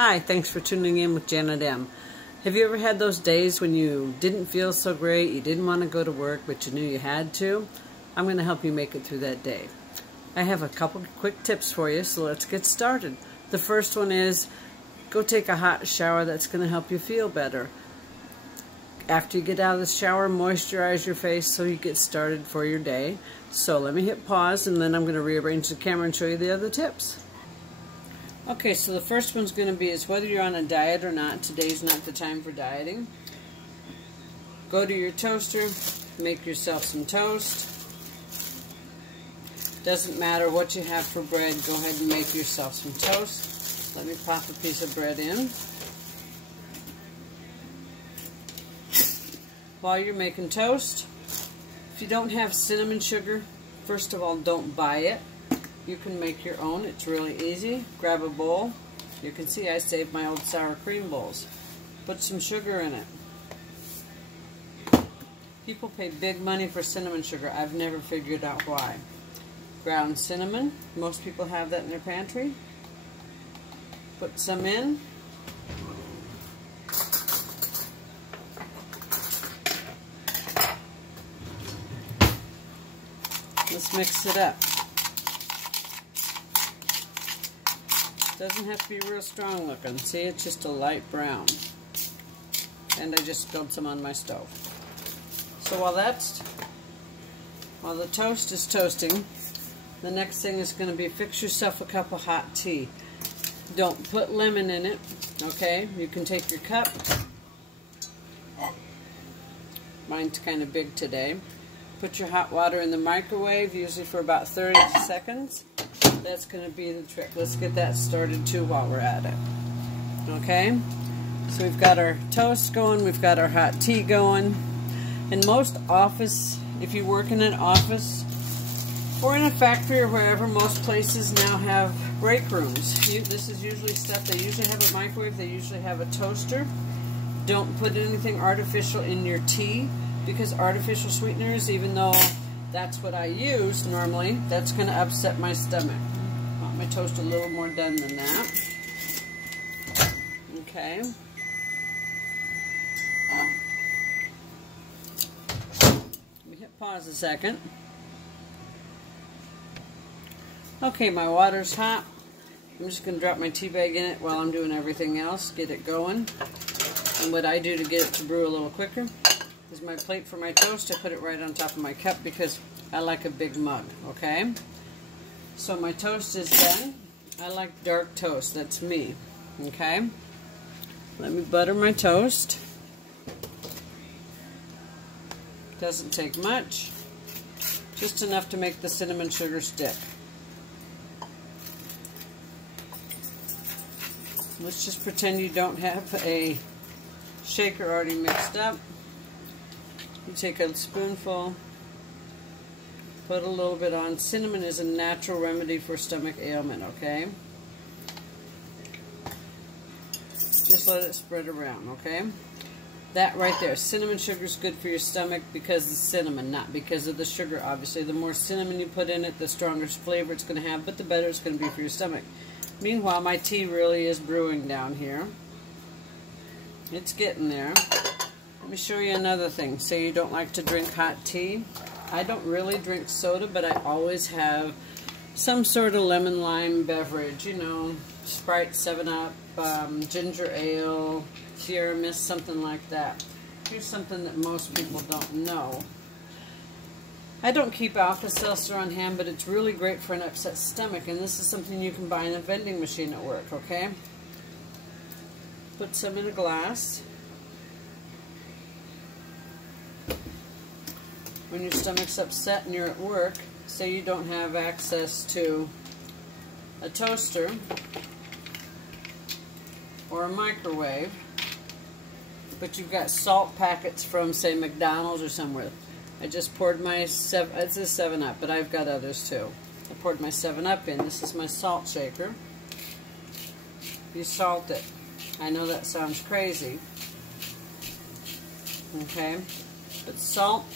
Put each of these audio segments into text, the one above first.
Hi, thanks for tuning in with Janet M. Have you ever had those days when you didn't feel so great, you didn't want to go to work, but you knew you had to? I'm going to help you make it through that day. I have a couple quick tips for you, so let's get started. The first one is, go take a hot shower. That's going to help you feel better. After you get out of the shower, moisturize your face so you get started for your day. So let me hit pause, and then I'm going to rearrange the camera and show you the other tips. Okay, so the first one's going to be is whether you're on a diet or not. Today's not the time for dieting. Go to your toaster, make yourself some toast. Doesn't matter what you have for bread, go ahead and make yourself some toast. Let me pop a piece of bread in. While you're making toast, if you don't have cinnamon sugar, first of all, don't buy it. You can make your own. It's really easy. Grab a bowl. You can see I saved my old sour cream bowls. Put some sugar in it. People pay big money for cinnamon sugar. I've never figured out why. Ground cinnamon. Most people have that in their pantry. Put some in. Let's mix it up. Doesn't have to be real strong looking. See, it's just a light brown. And I just spilled some on my stove. So while the toast is toasting, the next thing is going to be fix yourself a cup of hot tea. Don't put lemon in it, okay? You can take your cup. Mine's kind of big today. Put your hot water in the microwave, usually for about 30 seconds. That's going to be the trick. Let's get that started too while we're at it. Okay? So we've got our toast going, we've got our hot tea going. In most office, if you work in an office or in a factory or wherever, most places now have break rooms. This is usually stuff, they usually have a microwave, they usually have a toaster. Don't put anything artificial in your tea, because artificial sweeteners, even though that's what I use normally, that's going to upset my stomach. I want my toast a little more done than that. Okay. Let me hit pause a second. Okay, my water's hot. I'm just going to drop my tea bag in it while I'm doing everything else, get it going. And what I do to get it to brew a little quicker is my plate for my toast. I put it right on top of my cup because I like a big mug, okay? So my toast is done. I like dark toast, that's me, okay? Let me butter my toast. Doesn't take much, just enough to make the cinnamon sugar stick. Let's just pretend you don't have a shaker already mixed up. You take a spoonful, put a little bit on. Cinnamon is a natural remedy for stomach ailment, okay? Just let it spread around, okay? That right there, cinnamon sugar is good for your stomach because of the cinnamon, not because of the sugar, obviously. The more cinnamon you put in it, the stronger flavor it's going to have, but the better it's going to be for your stomach. Meanwhile, my tea really is brewing down here. It's getting there. Let me show you another thing. Say you don't like to drink hot tea. I don't really drink soda, but I always have some sort of lemon lime beverage. You know, Sprite, 7-Up, ginger ale, Sierra Mist, something like that. Here's something that most people don't know. I don't keep Alka-Seltzer on hand, but it's really great for an upset stomach, and this is something you can buy in a vending machine at work, okay? Put some in a glass. When your stomach's upset and you're at work, say you don't have access to a toaster or a microwave, but you've got salt packets from, say, McDonald's or somewhere. I just poured my, it's a 7-Up, but I've got others too. I poured my 7-Up in. This is my salt shaker. You salt it. I know that sounds crazy. Okay? But salt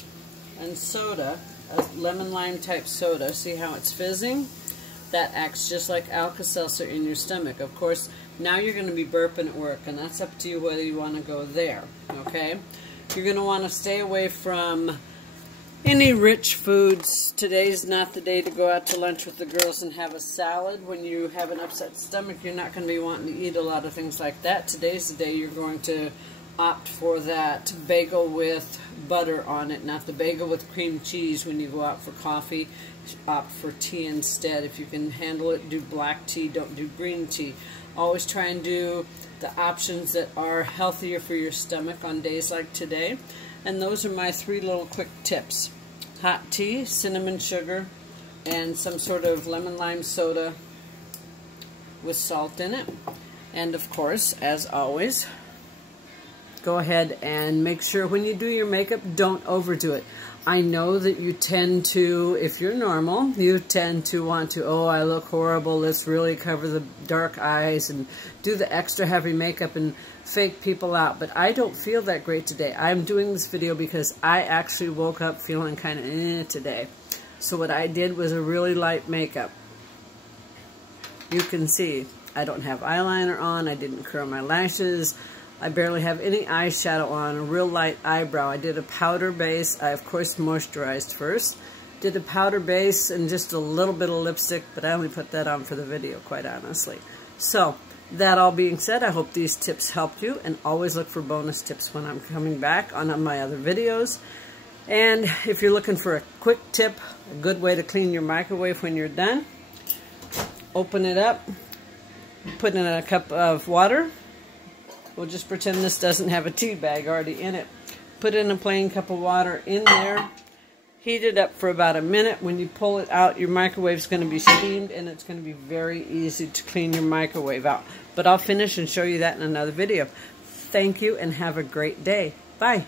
and soda, a lemon lime type soda, see how it's fizzing? that acts just like Alka-Seltzer in your stomach. Of course, now you're going to be burping at work, and that's up to you whether you want to go there, okay? You're going to want to stay away from any rich foods. Today's not the day to go out to lunch with the girls and have a salad. When you have an upset stomach, you're not going to be wanting to eat a lot of things like that. Today's the day you're going to opt for that bagel with butter on it, not the bagel with cream cheese. When you go out for coffee, opt for tea instead. If you can handle it, do black tea, don't do green tea. Always try and do the options that are healthier for your stomach on days like today. And those are my 3 little quick tips. Hot tea, cinnamon sugar, and some sort of lemon lime soda with salt in it. And of course, as always, go ahead and make sure when you do your makeup, don't overdo it. I know that you tend to, if you're normal, you tend to want to, oh, I look horrible, let's really cover the dark eyes and do the extra heavy makeup and fake people out. But I don't feel that great today. I'm doing this video because I actually woke up feeling kind of today. So what I did was a really light makeup. You can see I don't have eyeliner on, I didn't curl my lashes, I barely have any eyeshadow on, a real light eyebrow. I did a powder base. I, of course, moisturized first. Did a powder base and just a little bit of lipstick, but I only put that on for the video, quite honestly. So, that all being said, I hope these tips helped you, and always look for bonus tips when I'm coming back on my other videos. And if you're looking for a quick tip, a good way to clean your microwave when you're done, open it up, put in a cup of water. We'll just pretend this doesn't have a tea bag already in it. Put in a plain cup of water in there. Heat it up for about a minute. When you pull it out, your microwave's going to be steamed, and it's going to be very easy to clean your microwave out. But I'll finish and show you that in another video. Thank you, and have a great day. Bye.